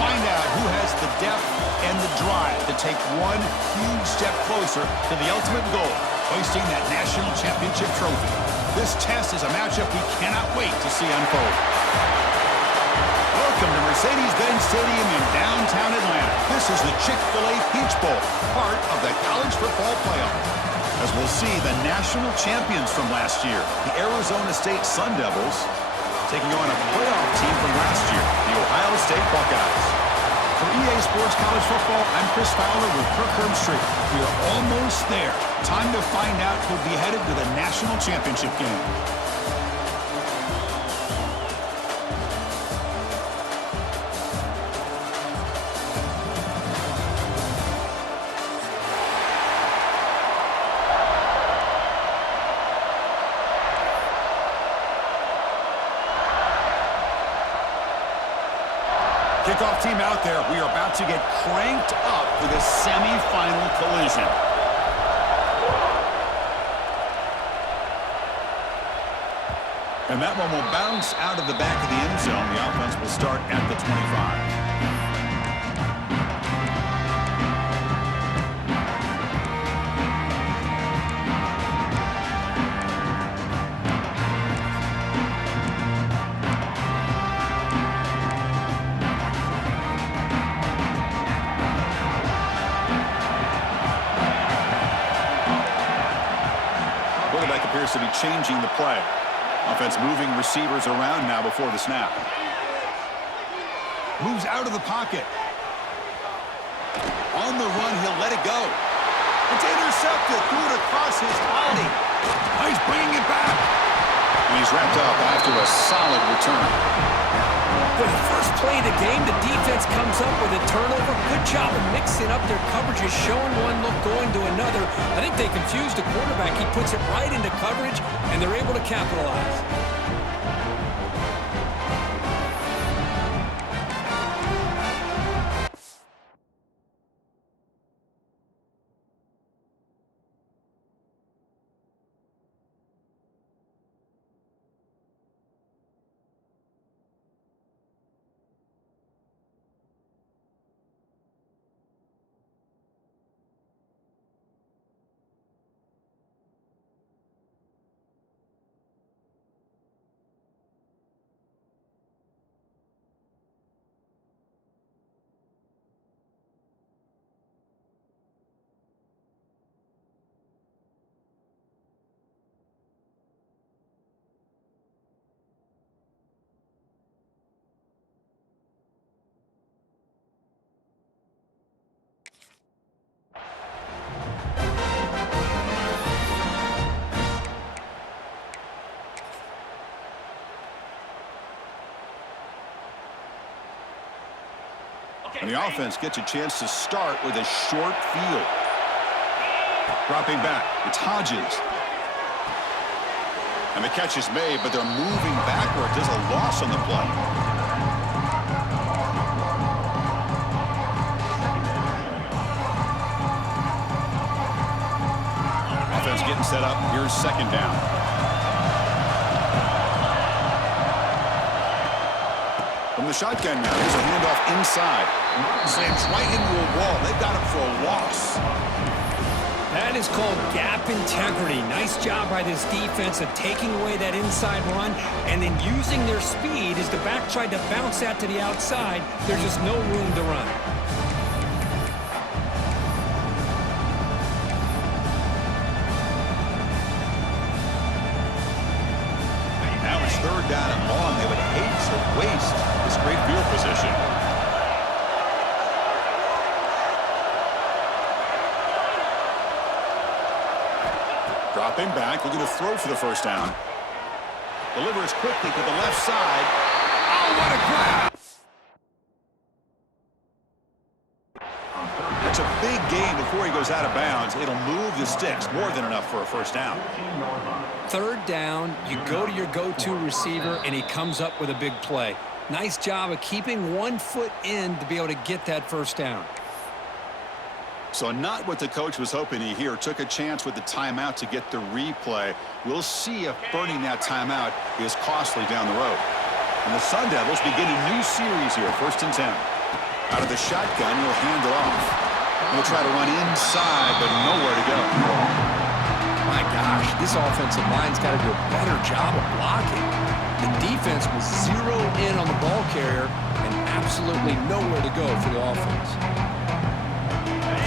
find out who has the depth and the drive to take one huge step closer to the ultimate goal, hoisting that national championship trophy. This test is a matchup we cannot wait to see unfold. Welcome to Mercedes-Benz Stadium in downtown Atlanta. This is the Chick-fil-A Peach Bowl, part of the college football playoff. As we'll see, the national champions from last year, the Arizona State Sun Devils, taking on a playoff team from last year, the Ohio State Buckeyes. For EA Sports College Football, I'm Chris Fowler with Kirk Herbstreit. We are almost there. Time to find out who'll be headed to the national championship game. Kickoff team out there. We are about to get cranked up for the semifinal collision. And that one will bounce out of the back of the end zone. The offense will start at the 25. Appears to be changing the play. Offense moving receivers around now before the snap. Moves out of the pocket. On the run, he'll let it go. It's intercepted. Threw it across his body. Oh, he's bringing it back. And he's wrapped up after a solid return. For the first play of the game, the defense comes up with a turnover. Good job of mixing up their coverages, showing one look, going to another. I think they confused the quarterback. He puts it right into coverage, and they're able to capitalize. And the offense gets a chance to start with a short field. Dropping back, it's Hodges. And the catch is made, but they're moving backwards. There's a loss on the play. Offense getting set up. Here's second down. From the shotgun now, here's a handoff inside. Slams right into a wall. They've got him for a loss. That is called gap integrity. Nice job by this defense of taking away that inside run and then using their speed as the back tried to bounce that to the outside. There's just no room to run. Now it's third down and long. They would hate to waste this great field position. Dropping back, looking to throw for the first down. Delivers quickly to the left side. Oh, what a grab! That's a big gain before he goes out of bounds. It'll move the sticks, more than enough for a first down. Third down, you go to your go-to receiver, and he comes up with a big play. Nice job of keeping 1 foot in to be able to get that first down. So not what the coach was hoping to hear. Took a chance with the timeout to get the replay. We'll see if burning that timeout is costly down the road. And the Sun Devils begin a new series here, 1st and 10. Out of the shotgun, he'll hand it off. He'll try to run inside, but nowhere to go. My gosh, this offensive line's got to do a better job of blocking. The defense was zeroed in on the ball carrier and absolutely nowhere to go for the offense.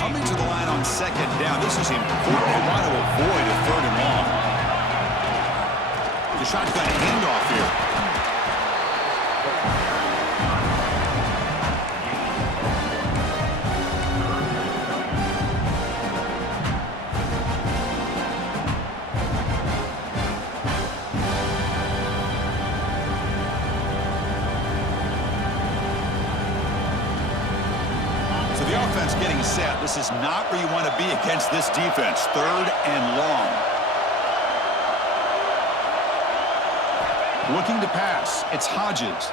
Coming to the line on second down, this is important. They want to avoid a third and long. The shotgun handoff here. Getting set. This is not where you want to be against this defense. Third and long. Looking to pass. It's Hodges.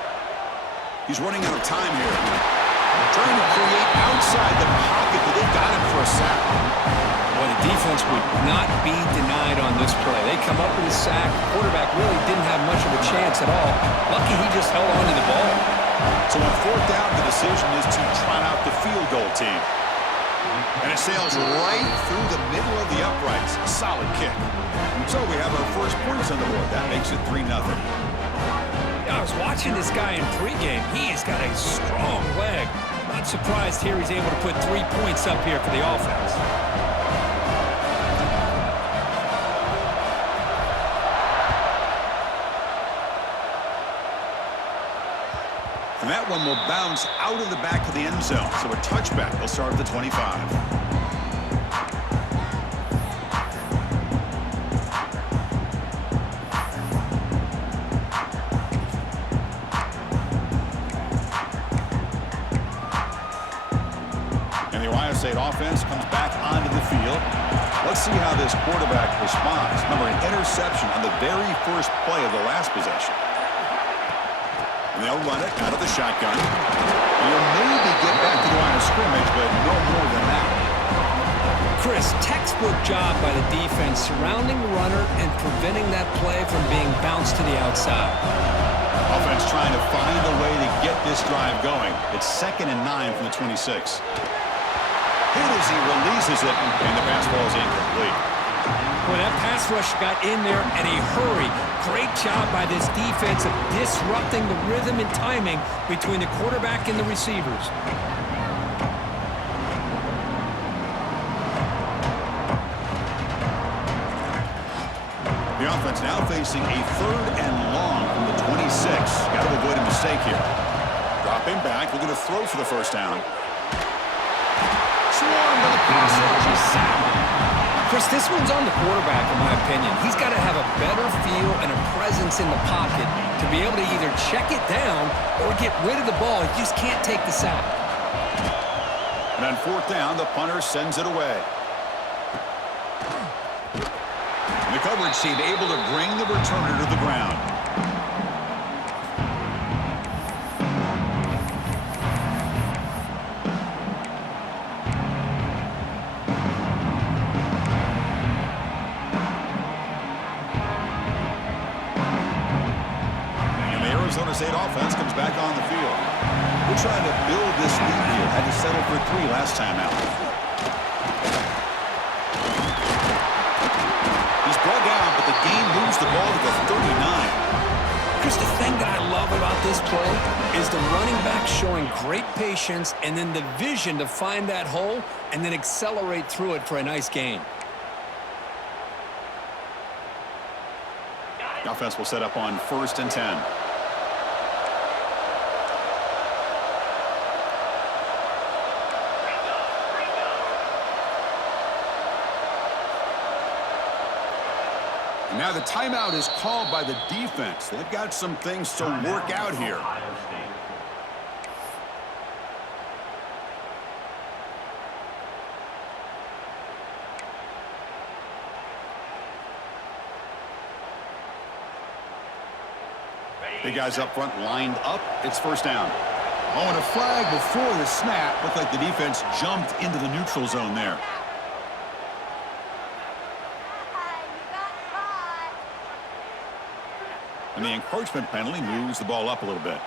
He's running out of time here. Trying to create outside the pocket, but they've got him for a sack. Well, the defense would not be denied on this play. They come up with a sack. The quarterback really didn't have much of a chance at all. Lucky he just held on to the ball. So on fourth down, the decision is to trot out the field goal team. And it sails right through the middle of the uprights. Solid kick. So we have our first points on the board. That makes it 3-0. I was watching this guy in pregame. He has got a strong leg. Not surprised here he's able to put 3 points up here for the offense. And that one will bounce out of the back of the end zone. So a touchback will start at the 25. And the Ohio State offense comes back onto the field. Let's see how this quarterback responds. Remember, an interception on the very first play of the last possession. And they'll run it out of the shotgun. You'll maybe get back to the line of scrimmage, but no more than that. Chris, textbook job by the defense surrounding the runner and preventing that play from being bounced to the outside. Offense trying to find a way to get this drive going. It's 2nd and 9 from the 26. Hit as he releases it, and the pass ball is incomplete. Well, that pass rush got in there in a hurry. Great job by this defense of disrupting the rhythm and timing between the quarterback and the receivers. The offense now facing a 3rd and long from the 26. Got to avoid a mistake here. Dropping back, looking to throw for the first down. Swarmed by the pass rush. He's sacked. Chris, this one's on the quarterback, in my opinion. He's got to have a better feel and a presence in the pocket to be able to either check it down or get rid of the ball. He just can't take the sack. And on 4th down, the punter sends it away. And the coverage team able to bring the returner to the ground. Arizona State offense comes back on the field. We're trying to build this lead here. Had to settle for 3 last time out. He's brought down, but the game moves the ball to the 39. Chris, the thing that I love about this play is the running back showing great patience and then the vision to find that hole and then accelerate through it for a nice gain. The offense will set up on 1st and 10. Now the timeout is called by the defense. They've got some things to work out here. The guys up front lined up. It's 1st down. Oh, and a flag before the snap. Looked like the defense jumped into the neutral zone there. And the encroachment penalty moves the ball up a little bit.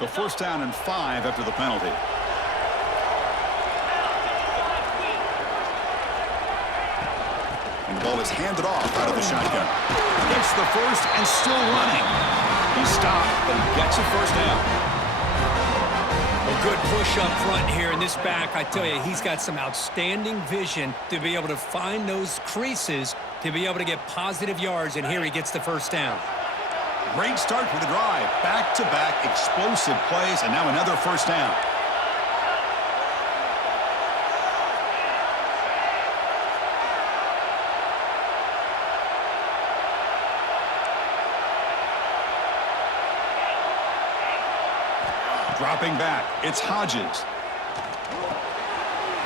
So first down and 5 after the penalty. And the ball is handed off out of the shotgun. Gets the first and still running. He stopped, but he gets a first down. A good push up front here in this back. I tell you, he's got some outstanding vision to be able to find those creases, to be able to get positive yards, and here he gets the first down. Great start for the drive. Back-to-back explosive plays, and now another first down. Dropping back, it's Hodges.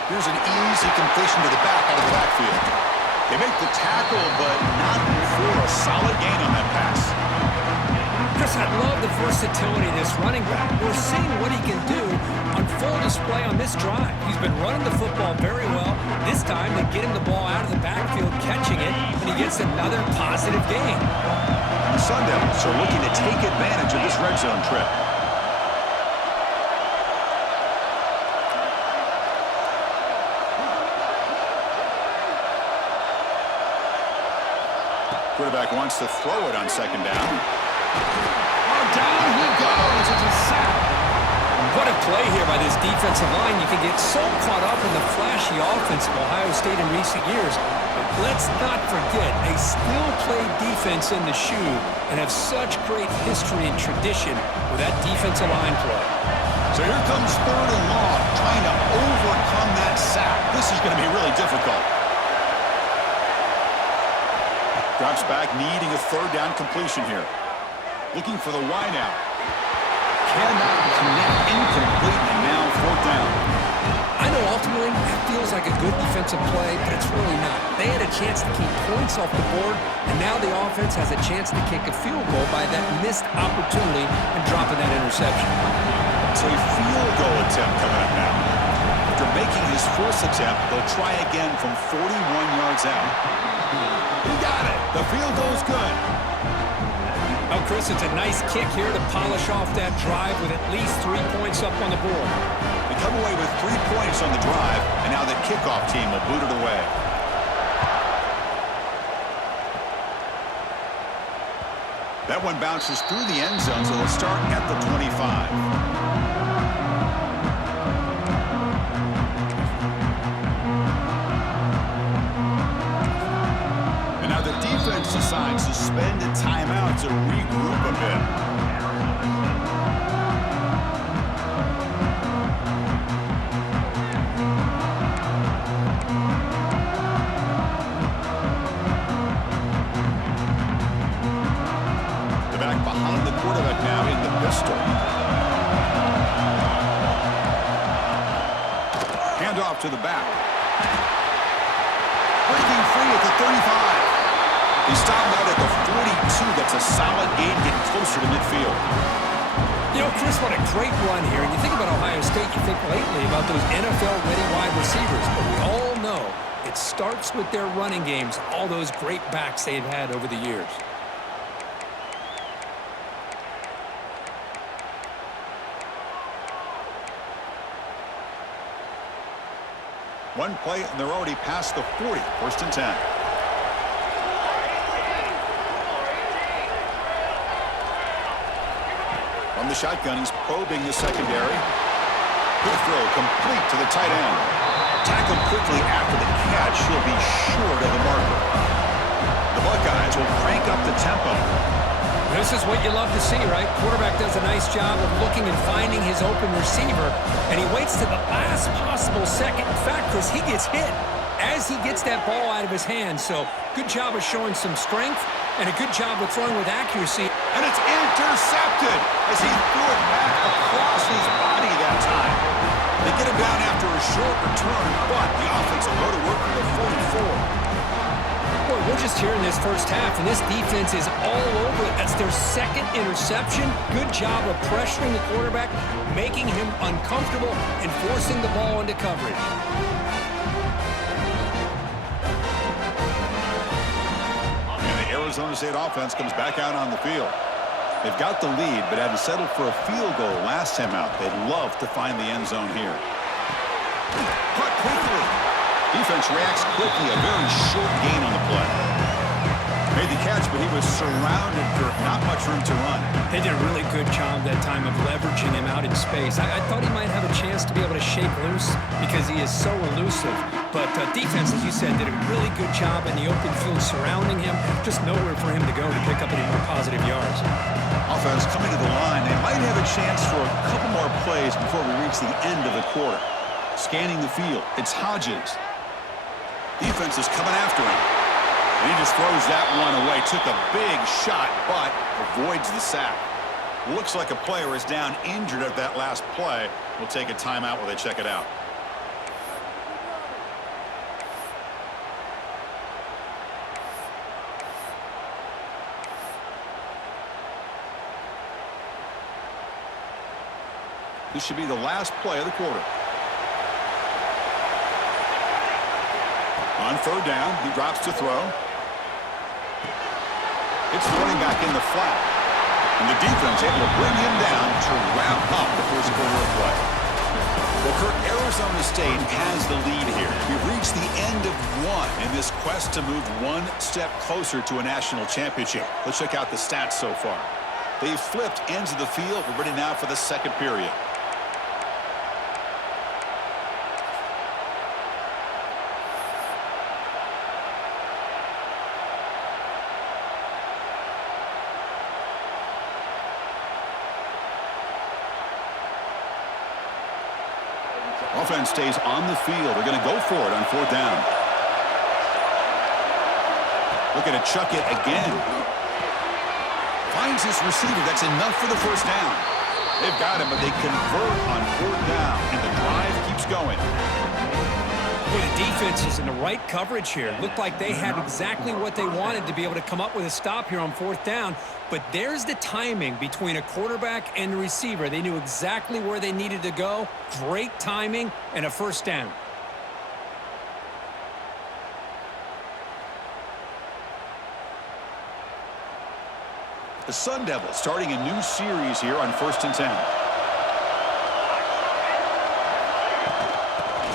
Here's an easy completion to the back out of the backfield. They make the tackle, but not before a solid gain on that pass. Chris, I love the versatility of this running back. We're seeing what he can do on full display on this drive. He's been running the football very well. This time, they get him the ball out of the backfield, catching it, and he gets another positive gain. The Sun Devils are looking to take advantage of this red zone trip. Quarterback wants to throw it on second down. Oh, down he goes. It's a sack. What a play here by this defensive line. You can get so caught up in the flashy offense of Ohio State in recent years. But let's not forget, they still play defense in the shoe and have such great history and tradition with that defensive line play. So here comes third and long, trying to overcome that sack. This is going to be really difficult. Drops back, needing a third down completion here. Looking for the wide out. Cannot connect, incomplete, and now fourth down. I know ultimately that feels like a good defensive play, but it's really not. They had a chance to keep points off the board, and now the offense has a chance to kick a field goal by that missed opportunity and dropping that interception. So a field goal attempt coming up now. After making his first attempt, they'll try again from 41 yards out. He got it. The field goal is good. Oh, Chris, it's a nice kick here to polish off that drive with at least 3 points up on the board. They come away with 3 points on the drive, and now the kickoff team will boot it away. That one bounces through the end zone, so they'll start at the 25. Decides to spend a timeout to regroup a bit. The back behind the quarterback now in the pistol. Handoff to the back. Breaking free at the 35. He stopped out at the 42. That's a solid gain, getting closer to midfield. You know, Chris, what a great run here. And you think about Ohio State, you think lately about those NFL-ready wide receivers. But we all know it starts with their running games, all those great backs they've had over the years. One play, and they're already past the 40. First and 10. From the shotgun, he's probing the secondary. Good throw, complete to the tight end. Tackled quickly after the catch. He'll be short of the marker. The Buckeyes will crank up the tempo. This is what you love to see, right? Quarterback does a nice job of looking and finding his open receiver, and he waits to the last possible second. In fact, Chris, he gets hit as he gets that ball out of his hands. So good job of showing some strength and a good job of throwing with accuracy. And it's intercepted as he threw it back across his body that time. They get him down after a short return, but the offense will go to work for the 44. Boy, we're just here in this first half, and this defense is all over it. That's their second interception. Good job of pressuring the quarterback, making him uncomfortable, and forcing the ball into coverage. And the Arizona State offense comes back out on the field. They've got the lead, but had to settle for a field goal last time out. They'd love to find the end zone here. Caught quickly. Defense reacts quickly. A very short gain on the play. Made the catch, but he was surrounded, Kirk. Not much room to run. They did a really good job that time of leveraging him out in space. I thought he might have a chance to be able to shake loose because he is so elusive. But defense, as you said, did a really good job in the open field surrounding him. Just nowhere for him to go to pick up any more positive yards. Offense coming to the line. They might have a chance for a couple more plays before we reach the end of the quarter. Scanning the field. It's Hodges. Defense is coming after him. And he just throws that one away. Took a big shot, but avoids the sack. Looks like a player is down injured at that last play. We'll take a timeout while they check it out. This should be the last play of the quarter. On third down, he drops to throw. It's running back in the flat. And the defense able to bring him down to wrap up the first quarter of play. Well, Kirk, Arizona State has the lead here. We've reached the end of one in this quest to move one step closer to a national championship. Let's check out the stats so far. They've flipped ends of the field. We're ready now for the second period. Offense stays on the field. They're going to go for it on fourth down. Looking to chuck it again. Finds his receiver. That's enough for the first down. They've got him, but they convert on fourth down, and the drive keeps going. Well, the defense is in the right coverage here. Looked like they had exactly what they wanted to be able to come up with a stop here on fourth down. But there's the timing between a quarterback and the receiver. They knew exactly where they needed to go. Great timing and a first down. The Sun Devils starting a new series here on 1st and 10.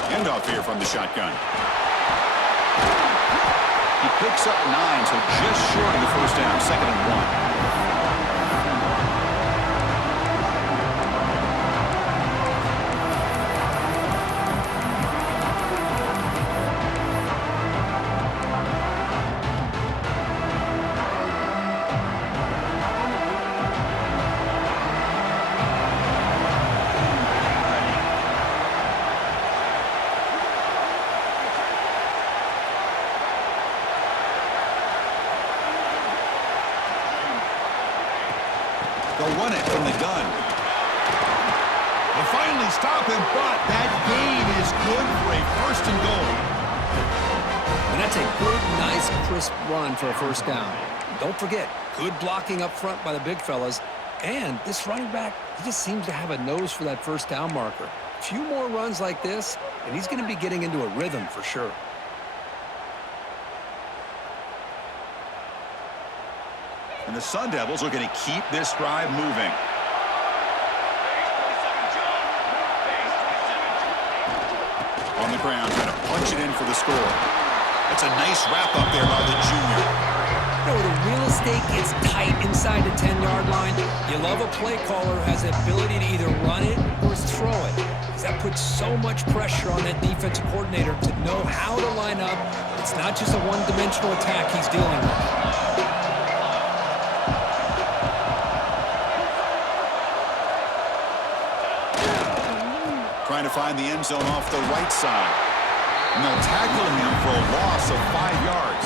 Handoff here from the shotgun. He picks up 9, so just short of the first down, 2nd and 1. They'll run it from the gun. They finally stop him, but that gain is good for a 1st and goal. And that's a good, nice, crisp run for a first down. Don't forget, good blocking up front by the big fellas. And this running back, he just seems to have a nose for that first down marker. A few more runs like this, and he's going to be getting into a rhythm for sure. And the Sun Devils are going to keep this drive moving. On the ground, trying to punch it in for the score. That's a nice wrap up there by the junior. You know, the real estate gets tight inside the 10-yard line. You love a play caller who has the ability to either run it or throw it. Because that puts so much pressure on that defensive coordinator to know how to line up. It's not just a one-dimensional attack he's dealing with. Trying to find the end zone off the right side. And they'll tackle him for a loss of 5 yards.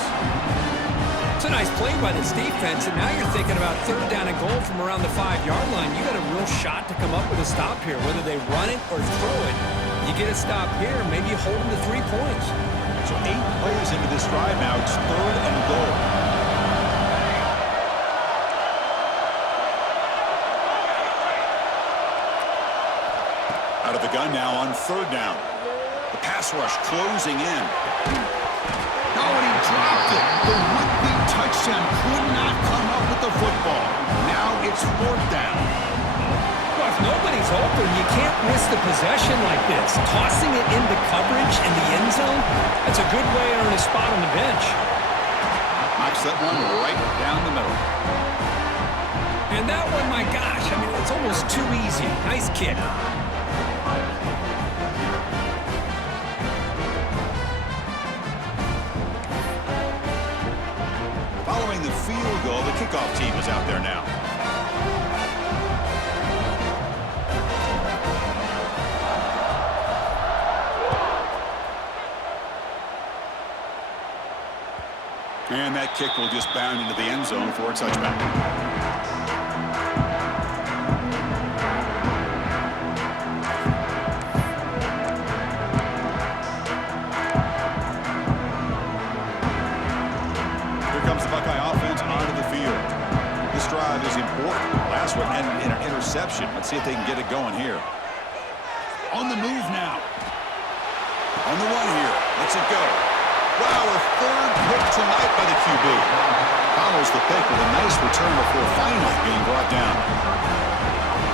It's a nice play by this defense, and now you're thinking about third down and goal from around the 5-yard line. You got a real shot to come up with a stop here, whether they run it or throw it. You get a stop here, maybe you hold them to 3 points. So 8 plays into this drive now. It's 3rd and goal. Out of the gun now on 3rd down. The pass rush closing in. Oh, and he dropped it. The would-be touchdown could not come up with the football. Now it's miss the possession like this. Tossing it into coverage in the end zone, that's a good way to earn a spot on the bench. Knocks that one right down the middle. And that one, my gosh, I mean, it's almost too easy. Nice kick. Following the field goal, the kickoff team is out there now. And that kick will just bound into the end zone for a touchback. Here comes the Buckeye offense onto the field. This drive is important. Last one ended in an interception. Let's see if they can get it going here. On the move now. On the run here. Let's it go. Wow, a third pick tonight by the QB. Follows the pick with a nice return before finally being brought down.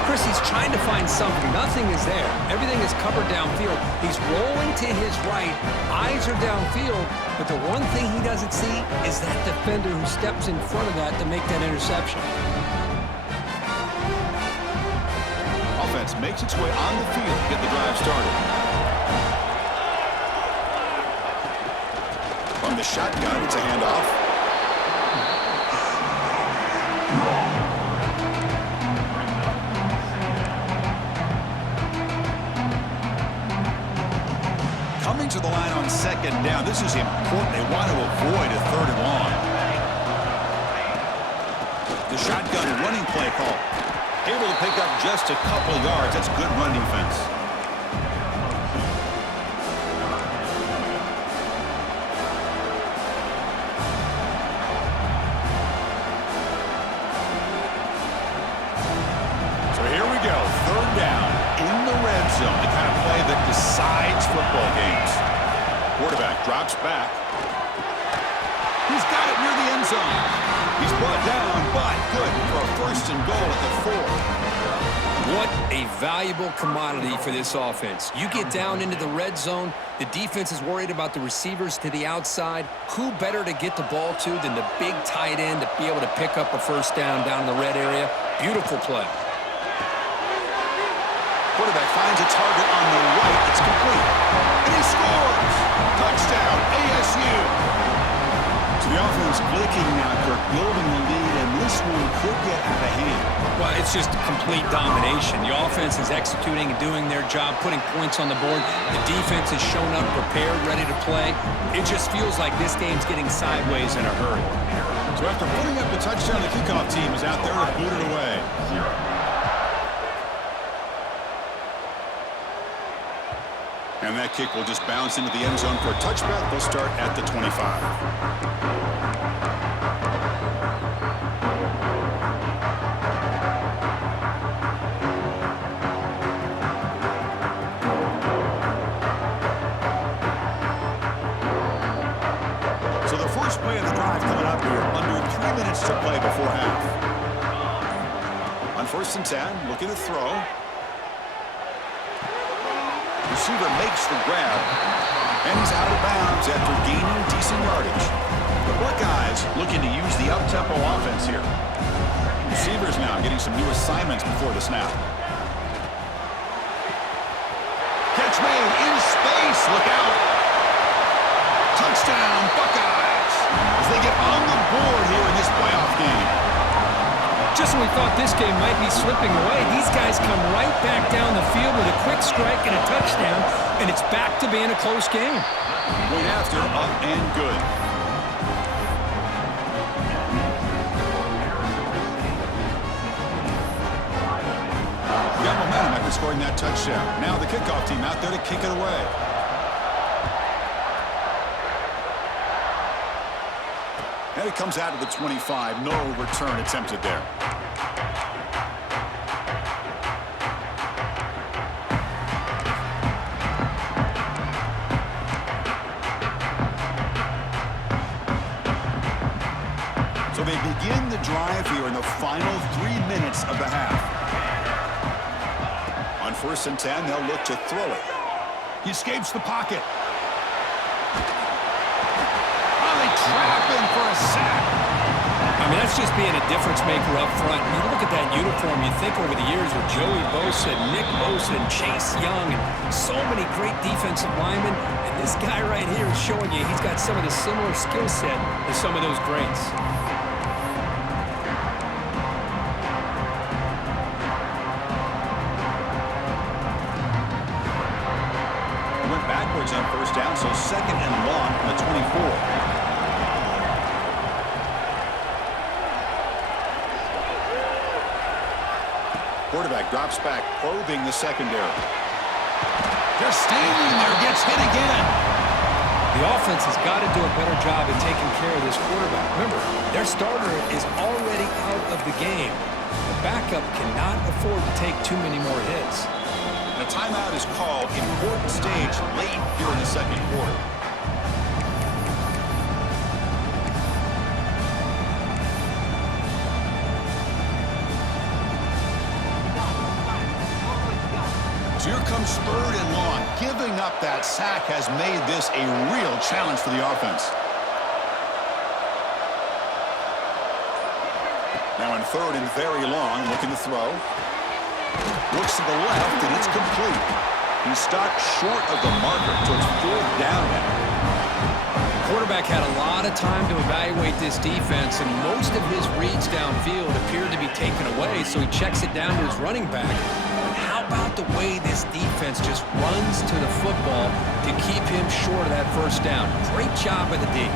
Chris, he's trying to find something. Nothing is there. Everything is covered downfield. He's rolling to his right. Eyes are downfield. But the one thing he doesn't see is that defender who steps in front of that to make that interception. Offense makes its way on the field to get the drive started. From the shotgun, it's a handoff. Coming to the line on second down. This is important. They want to avoid a third and long. The shotgun running play call. Able to pick up just a couple of yards. That's good run defense. Quarterback drops back. He's got it near the end zone. He's brought down, but good for a first and goal at the 4. What a valuable commodity for this offense. You get down into the red zone, the defense is worried about the receivers to the outside. Who better to get the ball to than the big tight end to be able to pick up a first down in the red area? Beautiful play. Quarterback finds a target on the right. It's complete. And he scores! Touchdown, ASU! So the offense clicking now, Kirk, building the lead, and this one could get out of hand. Well, it's just complete domination. The offense is executing and doing their job, putting points on the board. The defense has shown up prepared, ready to play. It just feels like this game's getting sideways in a hurry. So after putting up the touchdown, the kickoff team is out there to boot it away. And that kick will just bounce into the end zone for a touchback. They'll start at the 25. So the first play of the drive coming up here. Under 3 minutes to play before half. On 1st and 10, looking to throw. Receiver makes the grab, and he's out of bounds after gaining decent yardage. The Buckeyes looking to use the up-tempo offense here. Receivers now getting some new assignments before the snap. Catch made in space. Look out. Touchdown, Buckeyes, as they get on the board here in this playoff game. Just when we thought this game might be slipping away, these guys come right back down the field with a quick strike and a touchdown, and it's back to being a close game. Point after, up and good. Got momentum after scoring that touchdown. Now the kickoff team out there to kick it away. And it comes out of the 25. No return attempted there. So they begin the drive here in the final 3 minutes of the half. On 1st and 10, they'll look to throw it. He escapes the pocket. Oh, they trap him for a sack. I mean, that's just being a difference maker up front. You look at that uniform, you think over the years with Joey Bosa, Nick Bosa, and Chase Young, and so many great defensive linemen. And this guy right here is showing you he's got some of the similar skill set as some of those greats. Went backwards on 1st down, so 2nd and long from the 24. Quarterback drops back, probing the secondary. Just standing there, gets hit again. The offense has got to do a better job at taking care of this quarterback. Remember, their starter is already out of the game. The backup cannot afford to take too many more hits. And a timeout is called. Important stage late here in the 2nd quarter. So here comes 3rd and long. Giving up that sack has made this a real challenge for the offense. Now in 3rd and very long, looking to throw. Looks to the left, and it's complete. He stopped short of the marker, so it's 4th down now. Quarterback had a lot of time to evaluate this defense, and most of his reads downfield appeared to be taken away, so he checks it down to his running back. But how about the way this defense just runs to the football to keep him short of that 1st down? Great job by the D.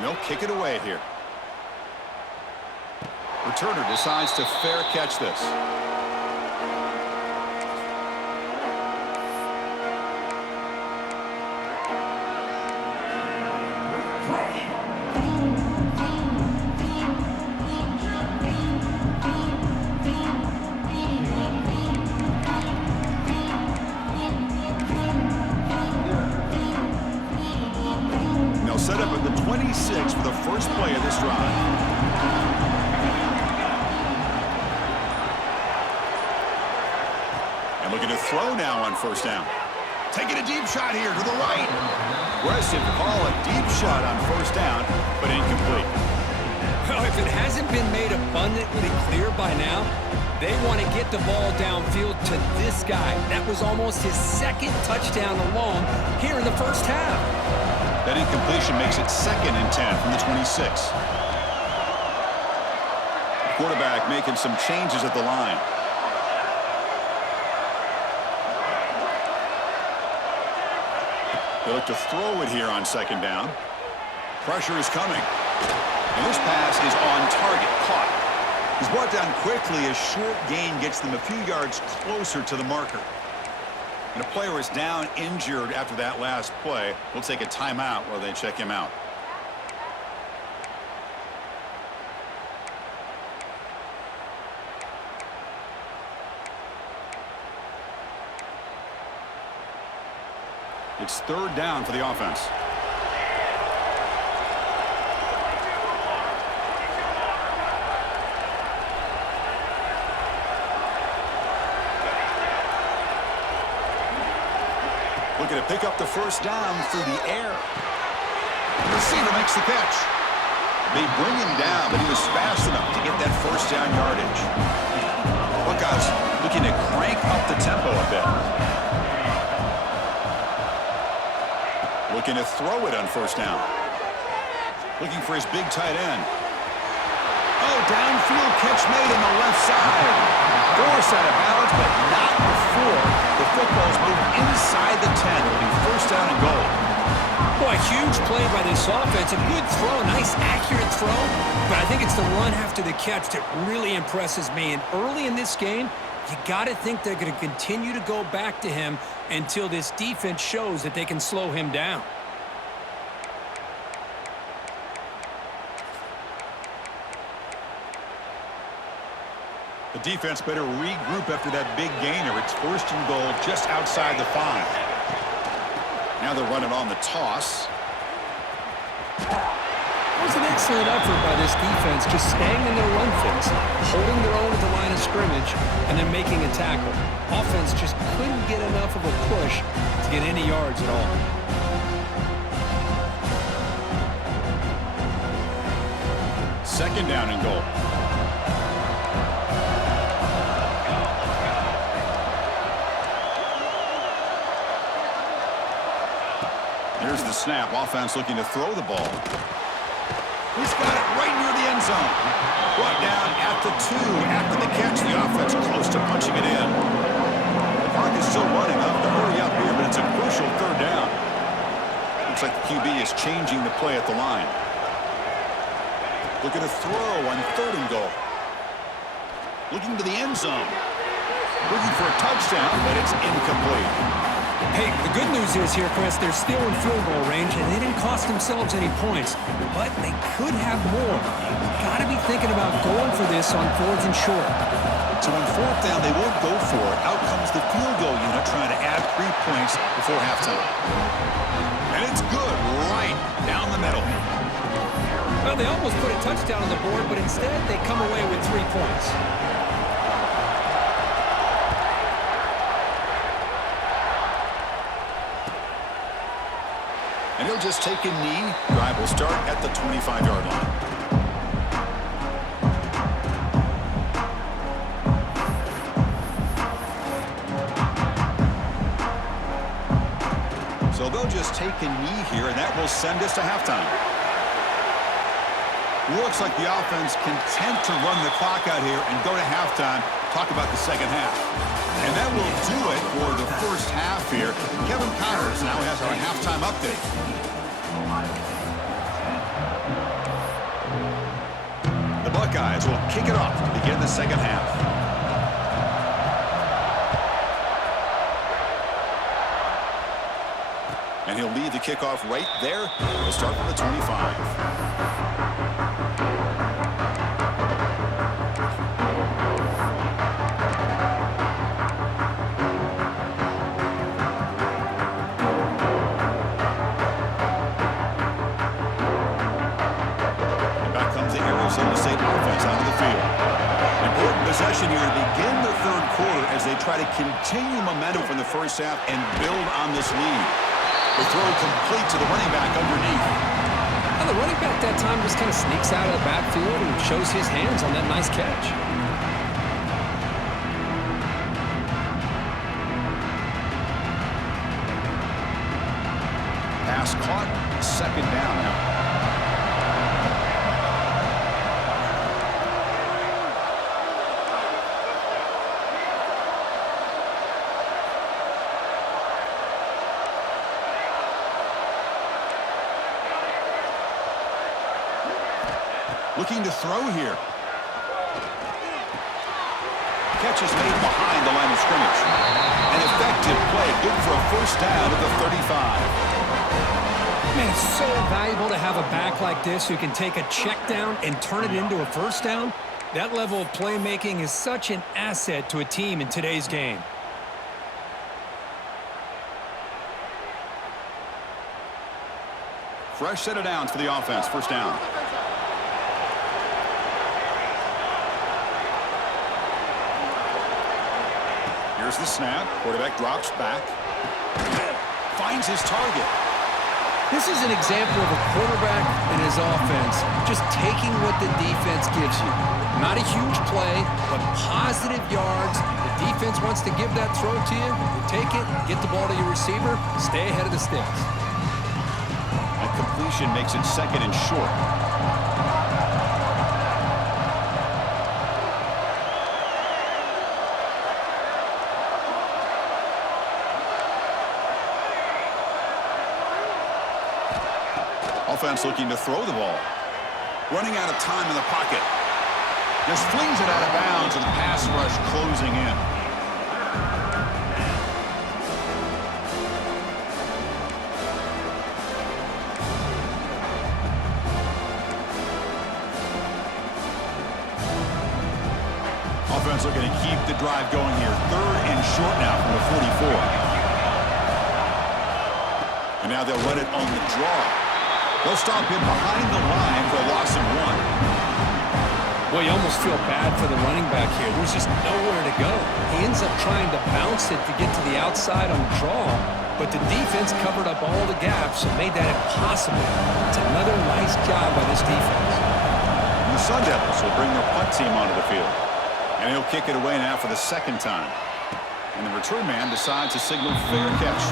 They'll kick it away here. Returner decides to fair catch this. Set up at the 26 for the first play of this drive. And looking to throw now on 1st down. Taking a deep shot here to the right. Aggressive call, a deep shot on 1st down, but incomplete. Well, if it hasn't been made abundantly clear by now, they want to get the ball downfield to this guy. That was almost his 2nd touchdown alone here in the 1st half. That incompletion makes it 2nd and 10 from the 26. Quarterback making some changes at the line. They look to throw it here on 2nd down. Pressure is coming. And this pass is on target, caught. He's brought down quickly as short gain gets them a few yards closer to the marker. And a player is down injured after that last play. We'll take a timeout while they check him out. It's 3rd down for the offense. Looking to pick up the 1st down through the air. The receiver makes the catch. They bring him down, but he was fast enough to get that 1st down yardage. Buckeyes looking to crank up the tempo a bit. Looking to throw it on 1st down. Looking for his big tight end. Oh, downfield catch made on the left side. Forced out of bounds, but not before the football's moved inside the 10. It'll be 1st down and goal. Boy, huge play by this offense. A good throw, nice accurate throw. But I think it's the run after the catch that really impresses me. And early in this game, You got to think they're going to continue to go back to him until this defense shows that they can slow him down. The defense better regroup after that big gainer. It's 1st and goal just outside the 5. Now they're running on the toss. It was an excellent effort by this defense, just staying in their run fence, holding their own at the line of scrimmage, and then making a tackle. Offense just couldn't get enough of a push to get any yards at all. Second down and goal. Here's the snap. Offense looking to throw the ball. He's got it right near the end zone. Brought down at the 2. After the catch, the offense close to punching it in. The clock is still running. Up to hurry up here, but it's a crucial 3rd down. Looks like the QB is changing the play at the line. Looking to throw on 3rd and goal. Looking to the end zone. Looking for a touchdown, but it's incomplete. Hey, the good news is here, Chris, they're still in field goal range, and they didn't cost themselves any points, but they could have more. You've got to be thinking about going for this on 4th and short. So on 4th down, they won't go for it. Out comes the field goal unit trying to add 3 points before halftime. And it's good right down the middle. Well, they almost put a touchdown on the board, but instead they come away with 3 points. And he'll just take a knee. Drive will start at the 25-yard line. So they'll just take a knee here, and that will send us to halftime. Looks like the offense content to run the clock out here and go to halftime. Talk about the second half. And that will do it for the first half here. Kevin Connors now has our halftime update. The Buckeyes will kick it off to begin the second half. And he'll lead the kickoff right there. He'll start from the 25. Arizona State offense out of the field. Important possession here to begin the 3rd quarter as they try to continue momentum from the first half and build on this lead. The throw complete to the running back underneath. And the running back that time just kind of sneaks out of the backfield and shows his hands on that nice catch. Pass caught, second down now. Looking to throw here. Catch is made behind the line of scrimmage. An effective play, good for a first down at the 35. Man, it's so valuable to have a back like this who can take a check down and turn it into a first down. That level of playmaking is such an asset to a team in today's game. Fresh set of downs for the offense, first down. Here's the snap. Quarterback drops back. Finds his target. This is an example of a quarterback and his offense just taking what the defense gives you. Not a huge play, but positive yards. The defense wants to give that throw to you. You take it, get the ball to your receiver, stay ahead of the sticks. That completion makes it second and short. Offense looking to throw the ball. Running out of time in the pocket. Just flings it out of bounds and the pass rush closing in. defense looking to keep the drive going here. 3rd and short now from the 44. And now they'll run it on the draw. They'll stop him behind the line for a loss of 1. Well, you almost feel bad for the running back here. There's just nowhere to go. He ends up trying to bounce it to get to the outside on the draw, but the defense covered up all the gaps and made that impossible. It's another nice job by this defense. And the Sun Devils will bring their punt team onto the field. And he'll kick it away now for the 2nd time. And the return man decides to signal fair catch.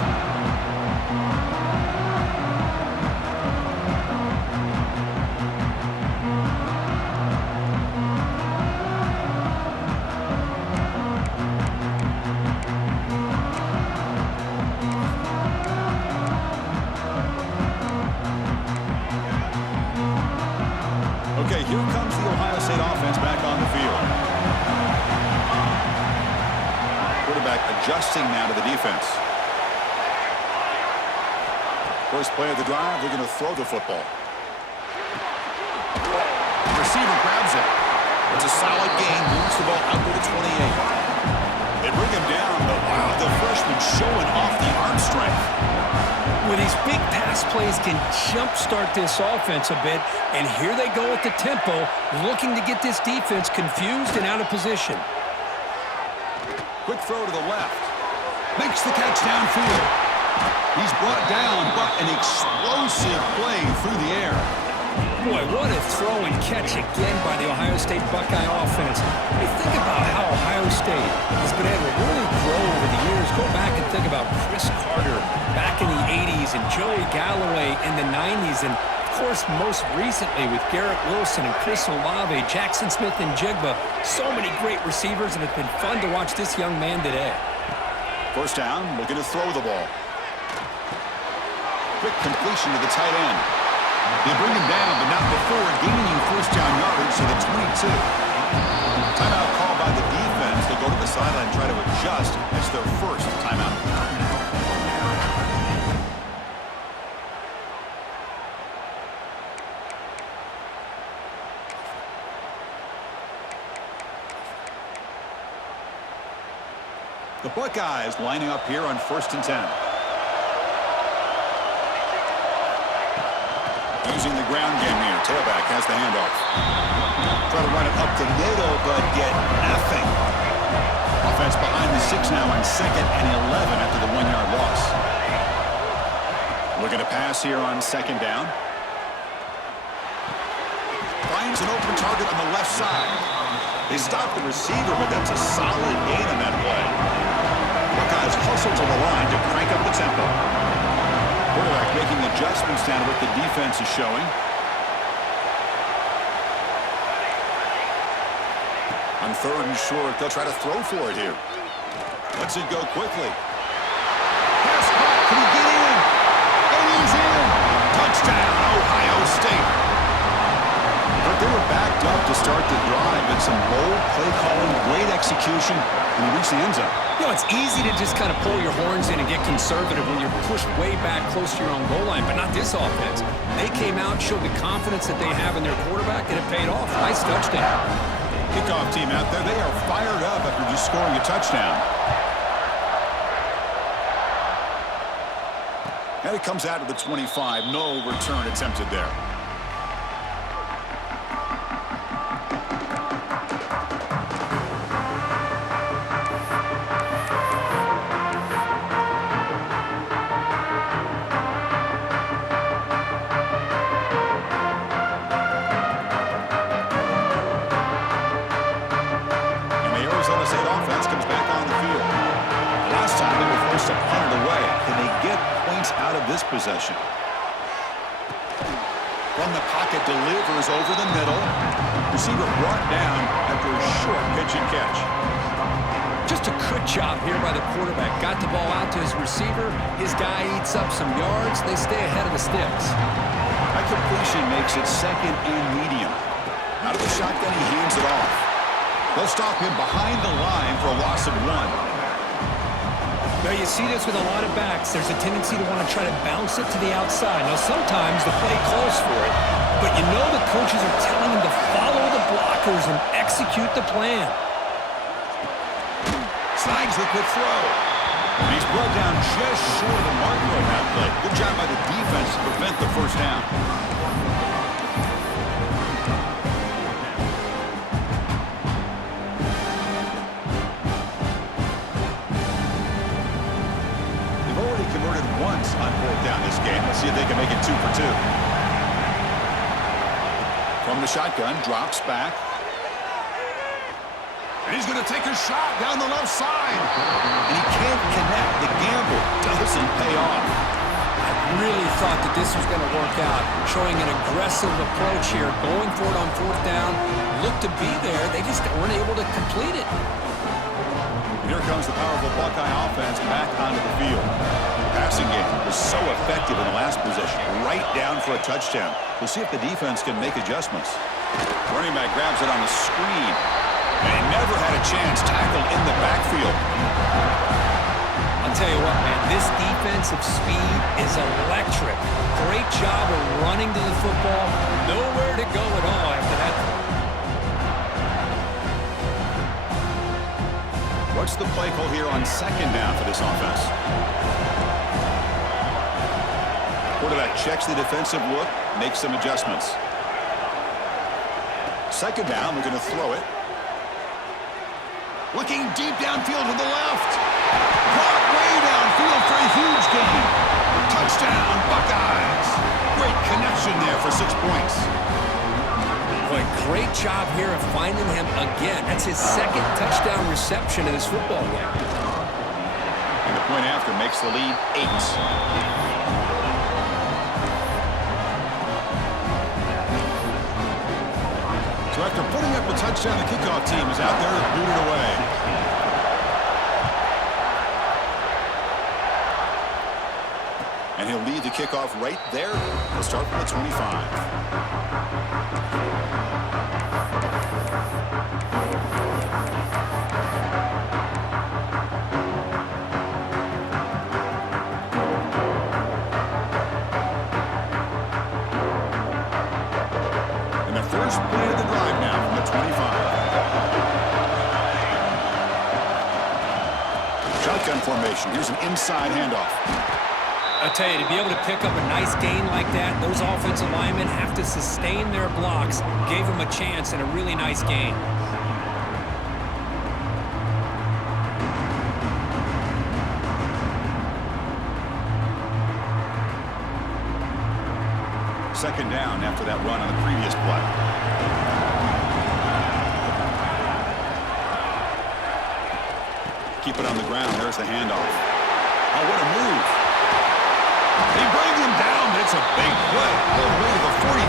Okay, here comes the Ohio State offense back on the field. Quarterback adjusting now to the defense. First play of the drive, they're going to throw the football. The receiver grabs it. It's a solid gain, moves the ball out to the 28. They bring him down, but wow, the freshman showing off the arm strength. With these big pass plays can jumpstart this offense a bit, and here they go at the tempo, looking to get this defense confused and out of position. Quick throw to the left. Makes the catch downfield. He's brought down, but an explosive play through the air. Boy, what a throw and catch again by the Ohio State Buckeye offense. When you think about how Ohio State has been able to really grow over the years, go back and think about Chris Carter back in the 80s and Joey Galloway in the 90s, and of course most recently with Garrett Wilson and Chris Olave, Jackson Smith and Jigba. So many great receivers, and it's been fun to watch this young man today. First down, looking to throw the ball. Quick completion to the tight end. They bring him down, but not before gaining first down yardage to the 22. Timeout called by the defense. They'll go to the sideline and try to adjust. It's their first timeout. The Buckeyes lining up here on 1st and 10. Using the ground game here. Tailback has the handoff. Try to run it up the middle, but get nothing. Offense behind the 6 now on 2nd and 11 after the 1-yard loss. Looking to pass here on 2nd down. Finds an open target on the left side. They stop the receiver, but that's a solid gain on that play. Buckeyes hustle to the line to crank up the tempo. Quarterback making adjustments down to what the defense is showing. On 3rd and short, they'll try to throw for it here. Lets it go quickly. Pass caught. Can he get in? And he's in. Touchdown, Ohio State. But they were backed up to start the drive, but some bold play calling, great execution, and they reached the end zone. You know, it's easy to just kind of pull your horns in and get conservative when you're pushed way back close to your own goal line, but not this offense. They came out, showed the confidence that they have in their quarterback, and it paid off. Nice touchdown. Kickoff team out there, they are fired up after just scoring a touchdown. And it comes out to the 25. No return attempted there. This possession. From the pocket, delivers over the middle. Receiver brought down after a short pitch and catch. Just a good job here by the quarterback. Got the ball out to his receiver. His guy eats up some yards. They stay ahead of the sticks. That completion makes it 2nd and medium. Out of the shotgun, he hands it off. They'll stop him behind the line for a loss of 1. Now, you see this with a lot of backs. There's a tendency to want to try to bounce it to the outside. Now, sometimes the play calls for it, but you know the coaches are telling them to follow the blockers and execute the plan. Snags the quick throw. And he's brought down just short of the marker on that play. Good job by the defense to prevent the first down. They've already converted once on fourth down this game. Let's see if they can make it 2 for 2. From the shotgun, drops back. And he's going to take a shot down the left side. And he can't connect. The gamble doesn't pay off. I really thought that this was going to work out, showing an aggressive approach here, going for it on fourth down. Looked to be there. They just weren't able to complete it. And here comes the powerful Buckeye offense back onto the field. The passing game was so effective in the last possession, right down for a touchdown. We'll see if the defense can make adjustments. Running back grabs it on the screen. And he never had a chance, tackled in the backfield. I'll tell you what, man, this defensive speed is electric. Great job of running to the football. Nowhere to go at all after that. What's the play call here on second down for this offense? Quarterback checks the defensive look, makes some adjustments. Second down, we're going to throw it. Looking deep downfield to the left. Caught way downfield for a huge gain. Touchdown, Buckeyes. Great connection there for 6 points. Boy, great job here of finding him again. That's his second touchdown reception in this football game. And the point after makes the lead 8. So after putting up a touchdown, the kickoff team is out there to boot it away. And he'll lead the kickoff right there. He'll start from the 25. And the first play of the drive now from the 25. Shotgun formation. Here's an inside handoff. I tell you, to be able to pick up a nice gain like that, those offensive linemen have to sustain their blocks. Gave them a chance and a really nice gain. Second down after that run on the previous play. Keep it on the ground. There's the handoff. Oh, what a move. They bring him down. It's a big play. All the way to the 43.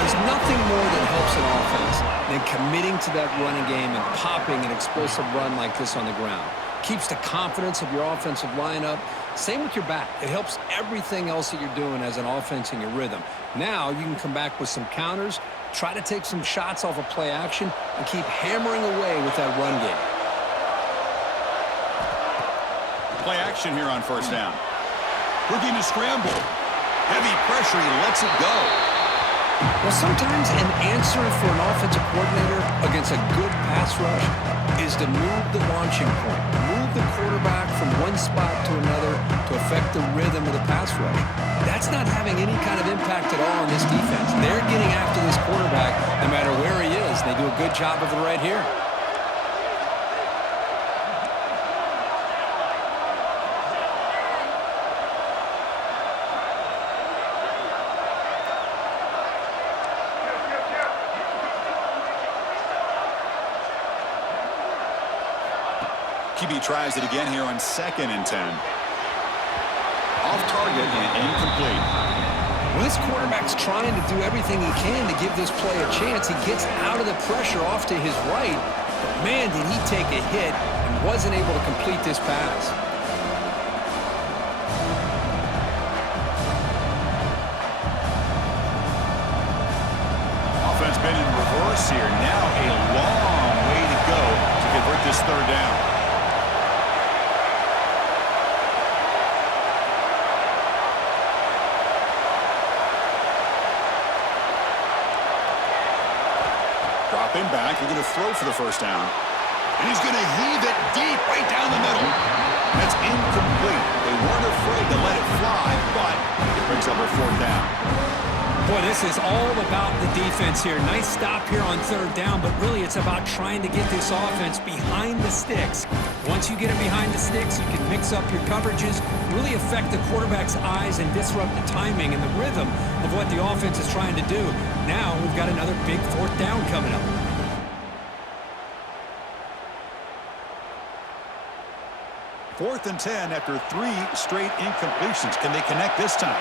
There's nothing more that helps an offense than committing to that running game and popping an explosive run like this on the ground. Keeps the confidence of your offensive lineup. Same with your back. It helps everything else that you're doing as an offense in your rhythm. Now you can come back with some counters, try to take some shots off of play action, and keep hammering away with that run game. Play action here on first down. Looking to scramble. Heavy pressure. He lets it go. Well, sometimes an answer for an offensive coordinator against a good pass rush is to move the launching point, move the quarterback from one spot to another to affect the rhythm of the pass rush. That's not having any kind of impact at all on this defense. They're getting after this quarterback no matter where he is. They do a good job of it right here. QB tries it again here on 2nd and 10. Off target and incomplete. When this quarterback's trying to do everything he can to give this play a chance, he gets out of the pressure off to his right. But man, did he take a hit and wasn't able to complete this pass. Offense been in reverse here. Now a long way to go to convert this third down. Drop him back. We're going to throw for the first down. And he's going to heave it deep right down the middle. That's incomplete. They weren't afraid to let it fly, but it brings up a 4th down. Boy, this is all about the defense here. Nice stop here on 3rd down, but really it's about trying to get this offense behind the sticks. Once you get it behind the sticks, you can mix up your coverages, really affect the quarterback's eyes and disrupt the timing and the rhythm of what the offense is trying to do. Now we've got another big 4th down coming up. Fourth and 10 after 3 straight incompletions. Can they connect this time?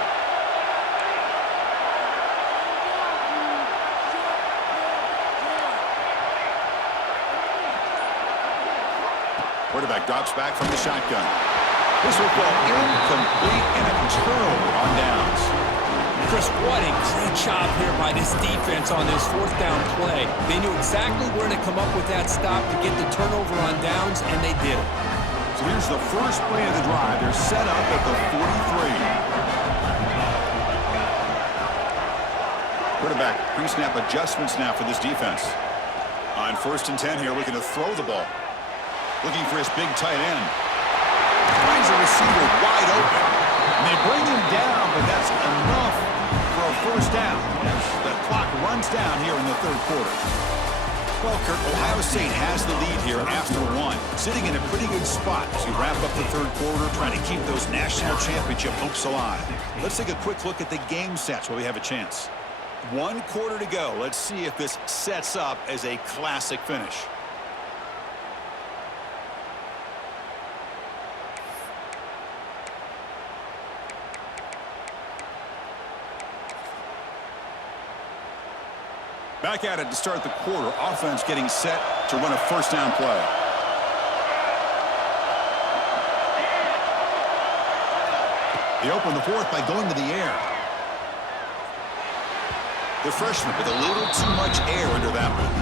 Quarterback drops back from the shotgun. This will fall incomplete and a turnover on downs. Chris, what a great job here by this defense on this 4th down play. They knew exactly where to come up with that stop to get the turnover on downs, and they did it. So here's the first play of the drive. They're set up at the 43. Quarterback pre-snap adjustments now for this defense. On 1st and 10 here, looking to throw the ball. Looking for his big tight end. Finds a receiver wide open. And they bring him down, but that's enough for a 1st down as the clock runs down here in the 3rd quarter. Well, Kurt, Ohio State has the lead here after 1. Sitting in a pretty good spot as we wrap up the 3rd quarter, trying to keep those national championship hopes alive. Let's take a quick look at the game stats while we have a chance. 1 quarter to go. Let's see if this sets up as a classic finish. Back at it to start the quarter. Offense getting set to run a 1st down play. They open the 4th by going to the air. The freshman with a little too much air under that one.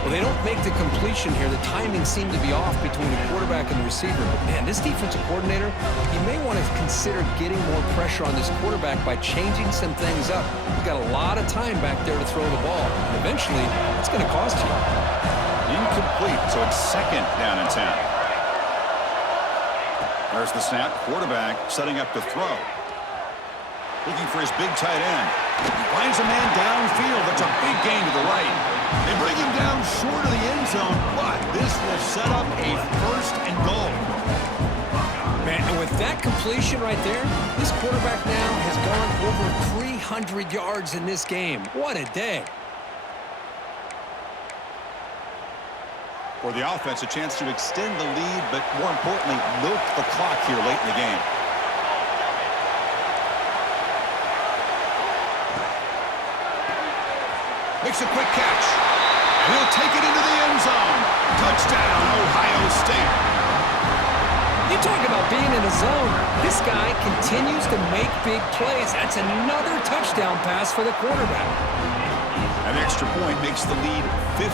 Well, they don't make the completion here. The timing seemed to be off between the quarterback and the receiver. But, man, this defensive coordinator, he may want to consider getting more pressure on this quarterback by changing some things up. He's got a lot of time back there to throw the ball. And eventually, it's going to cost you. Incomplete, so it's 2nd down and 10. There's the snap. Quarterback setting up to throw. Looking for his big tight end. Finds a man downfield. That's a big gain to the right. They bring him down short of the end zone, but this will set up a 1st and goal. Man, and with that completion right there, this quarterback now has gone over 300 yards in this game. What a day. For the offense, a chance to extend the lead, but more importantly, milk the clock here late in the game. Makes a quick catch. And he'll take it into the end zone. Touchdown, Ohio State. You talk about being in a zone. This guy continues to make big plays. That's another touchdown pass for the quarterback. An extra point makes the lead 15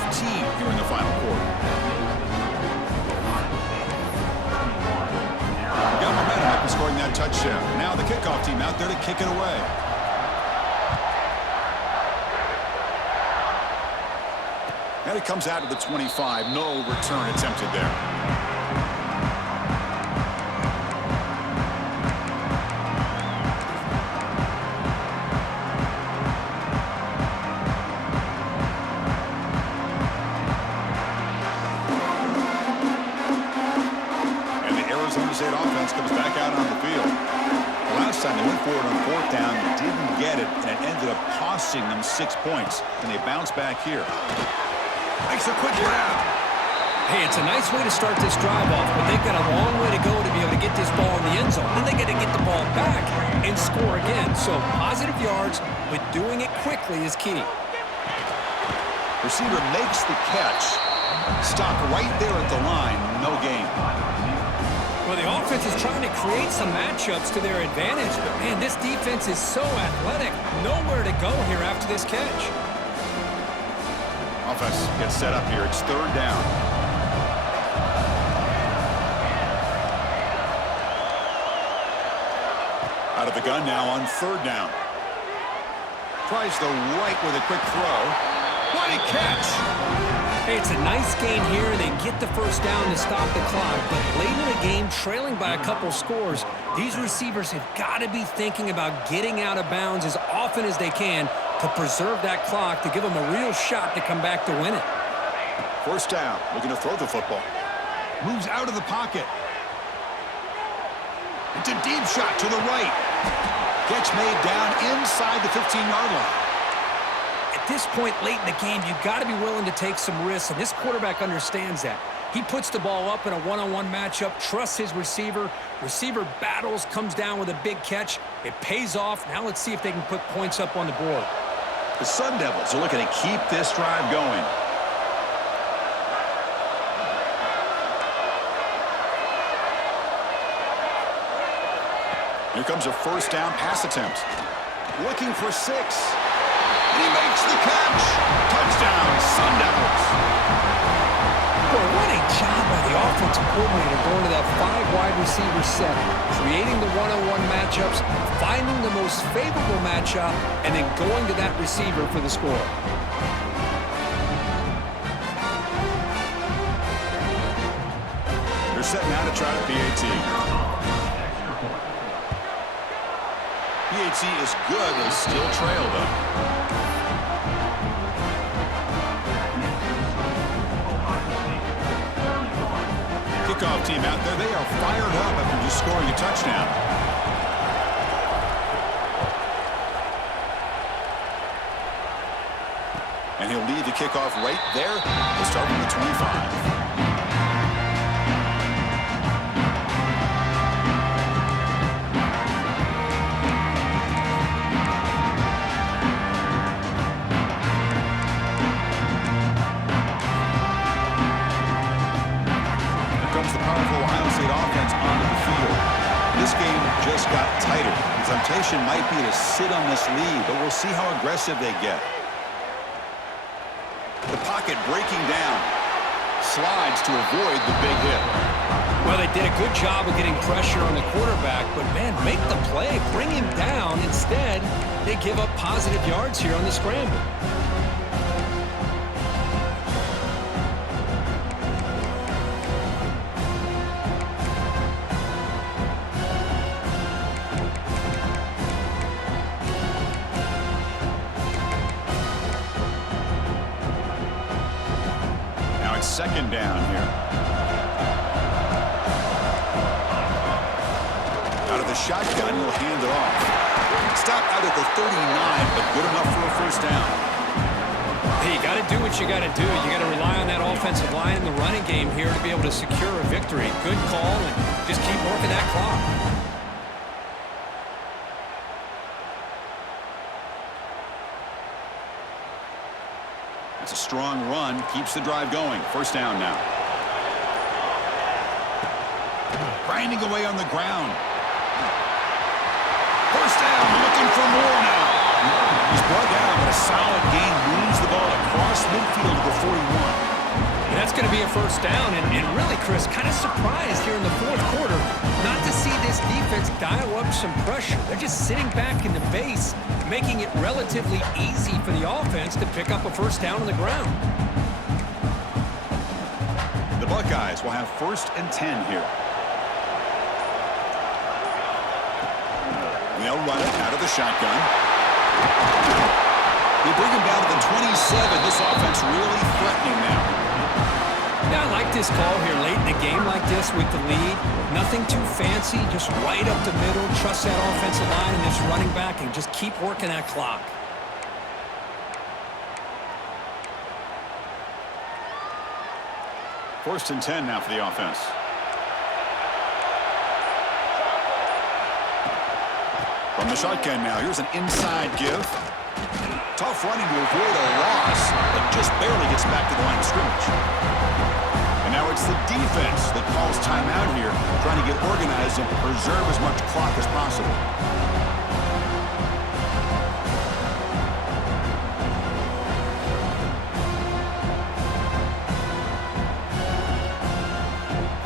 here in the final quarter. Got momentum after scoring that touchdown. Now the kickoff team out there to kick it away. And it comes out to the 25. No return attempted there. And the Arizona State offense comes back out on the field. The last time they went for it on 4th down, didn't get it, and it ended up costing them 6 points. And they bounce back here. Makes a quick grab. Hey, it's a nice way to start this drive off, but they've got a long way to go to be able to get this ball in the end zone. Then they got to get the ball back and score again. So positive yards, but doing it quickly is key. Receiver makes the catch. Stop right there at the line. No gain. Well, the offense is trying to create some matchups to their advantage, but, man, this defense is so athletic. Nowhere to go here after this catch. Offense gets set up here. It's 3rd down. Out of the gun now on 3rd down. Tries the right with a quick throw. What a catch! Hey, it's a nice gain here. They get the first down to stop the clock, but late in the game, trailing by a couple scores, these receivers have got to be thinking about getting out of bounds as often as they can to preserve that clock, to give them a real shot to come back to win it. First down, looking to throw the football. Moves out of the pocket. It's a deep shot to the right. Catch made down inside the 15-yard line. At this point late in the game, you've got to be willing to take some risks, and this quarterback understands that. He puts the ball up in a one-on-one matchup, trusts his receiver. Receiver battles, comes down with a big catch. It pays off. Now let's see if they can put points up on the board. The Sun Devils are looking to keep this drive going. Here comes a first down pass attempt. Looking for 6. And he makes the catch. Touchdown, Sun Devils. Boy, what a job by the offensive coordinator going to that 5-wide receiver set, creating the one-on-one matchups, finding the most favorable matchup, and then going to that receiver for the score. They're set now to try the PAT. PAT is good. They still trail, though. Kickoff team out there. They are fired up after just scoring a touchdown. And he'll lead the kickoff right there. We'll start from the 25. Just got tighter. The temptation might be to sit on this lead, but we'll see how aggressive they get. The pocket breaking down. Slides to avoid the big hit. Well, they did a good job of getting pressure on the quarterback, but, man, make the play. Bring him down. Instead, they give up positive yards here on the scramble. Second down here. Out of the shotgun, he'll hand it off. Stop out at the 39, but good enough for a first down. Hey, you got to do what you got to do. You got to rely on that offensive line in the running game here to be able to secure a victory. Good call, and just keep working that clock. It's a strong run, keeps the drive going. First down now. Grinding away on the ground. First down, looking for more now. He's brought down, but a solid gain moves the ball across midfield to the 41. And that's going to be a first down, and really, Chris, kind of surprised here in the fourth quarter not to see this defense dial up some pressure. They're just sitting back in the base, making it relatively easy for the offense to pick up a first down on the ground. The Buckeyes will have 1st and 10 here. They'll run it out of the shotgun. They bring him down to the 27. This offense really threatening now. Yeah, I like this call here late in the game like this with the lead. Nothing too fancy, just right up the middle. Trust that offensive line and this running back and just keep working that clock. First and 10 now for the offense. From the shotgun now, here's an inside give. Tough running to avoid a loss, but just barely gets back to the line of scrimmage. And now it's the defense that calls timeout here, trying to get organized and preserve as much clock as possible.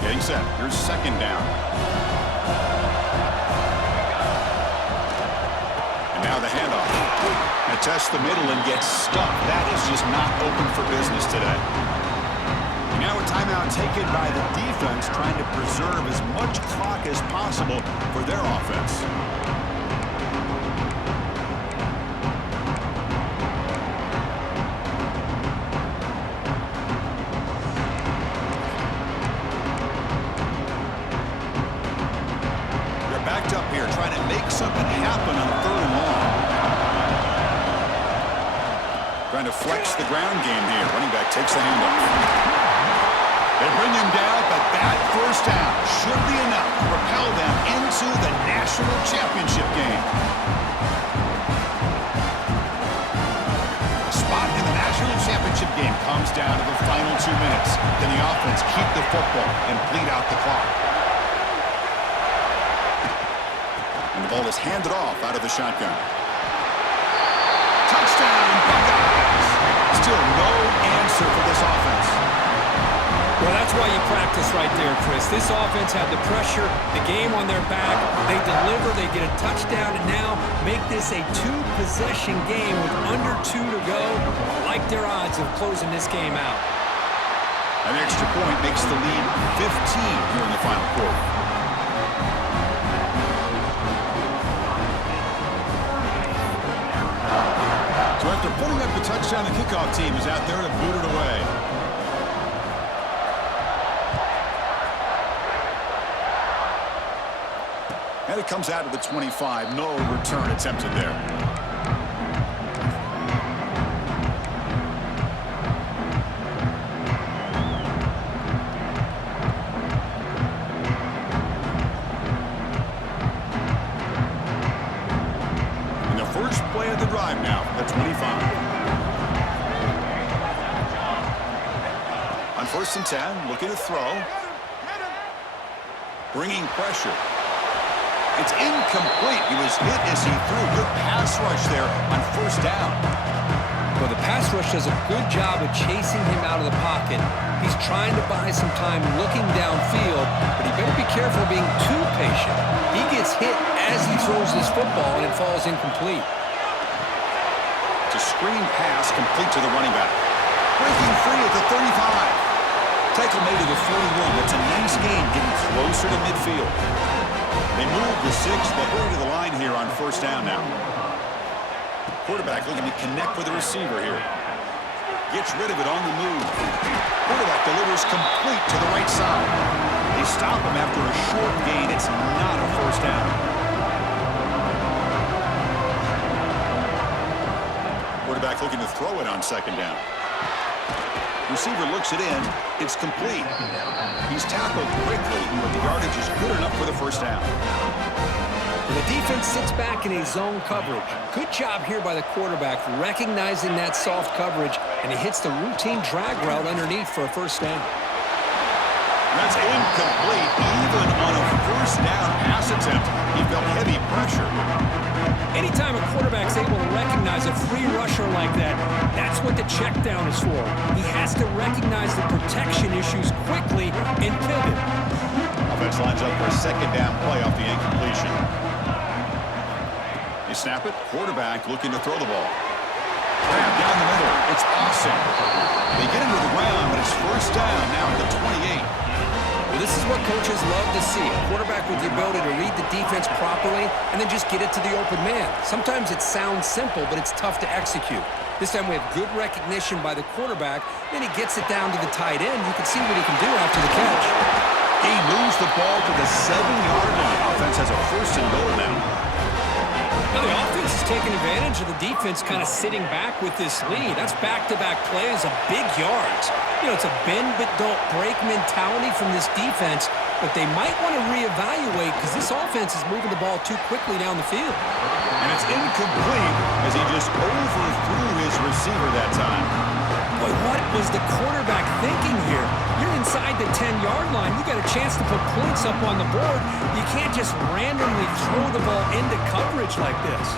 Getting set. Here's second down. And now the handoff. And tests the middle and gets stuck. That is just not open for business today. Now a timeout taken by the defense, trying to preserve as much clock as possible for their offense. They're backed up here, trying to make something happen on 3rd and long. Trying to flex the ground game here. Running back takes the handoff. They bring him down, but that first down should be enough to propel them into the national championship game. The spot in the national championship game comes down to the final 2 minutes. Can the offense keep the football and bleed out the clock? And the ball is handed off out of the shotgun. Touchdown, Buckeyes! Still no answer for this offense. Well, that's why you practice right there, Chris. This offense had the pressure, the game on their back. They deliver, they get a touchdown, and now make this a 2-possession game with under 2 to go. I like their odds of closing this game out. An extra point makes the lead 15 here in the final quarter. So after putting up the touchdown, the kickoff team is out there to boot it away. And it comes out to the 25. No return attempted there. And the first play of the drive now at 25. On 1st and 10, looking to throw. Bringing pressure. It's incomplete. He was hit as he threw. Good pass rush there on 1st down. Well, the pass rush does a good job of chasing him out of the pocket. He's trying to buy some time looking downfield, but he better be careful being too patient. He gets hit as he throws this football, and it falls incomplete. It's a screen pass complete to the running back. Breaking free at the 35. Tackle made to the 41. That's a nice gain, getting closer to midfield. They move the 6. They hurry to the line here on 1st down now. Quarterback looking to connect with the receiver here. Gets rid of it on the move. Quarterback delivers complete to the right side. They stop him after a short gain. It's not a 1st down. Quarterback looking to throw it on 2nd down. Receiver looks it in. It's complete. He's tackled quickly, but the yardage is good enough for the 1st down. The defense sits back in a zone coverage. Good job here by the quarterback, recognizing that soft coverage, and he hits the routine drag route underneath for a 1st down. That's incomplete. Even on a 1st down pass attempt, he felt heavy pressure. Anytime a quarterback's able to recognize a free rusher like that, that's what the check down is for. He has to recognize the protection issues quickly and pivot. Offense lines up for a 2nd down play off the incompletion. They snap it. Quarterback looking to throw the ball. Grab down the middle. It's awesome. They get him to the ground, but it's 1st down now at the 28. Well, this is what coaches love to see. A quarterback with the ability to read the defense properly and then just get it to the open man. Sometimes it sounds simple, but it's tough to execute. This time we have good recognition by the quarterback. Then he gets it down to the tight end. You can see what he can do after the catch. He moves the ball to the 7-yard line. Offense has a 1st and goal now. Now the offense is taking advantage of the defense kind of sitting back with this lead. That's back-to-back plays of big yards. You know, it's a bend-but-don't-break mentality from this defense, but they might want to reevaluate because this offense is moving the ball too quickly down the field. And it's incomplete as he just overthrew his receiver that time. Boy, what was the quarterback thinking here? You're inside the 10-yard line. You got a chance to put points up on the board. You can't just randomly throw the ball into coverage like this.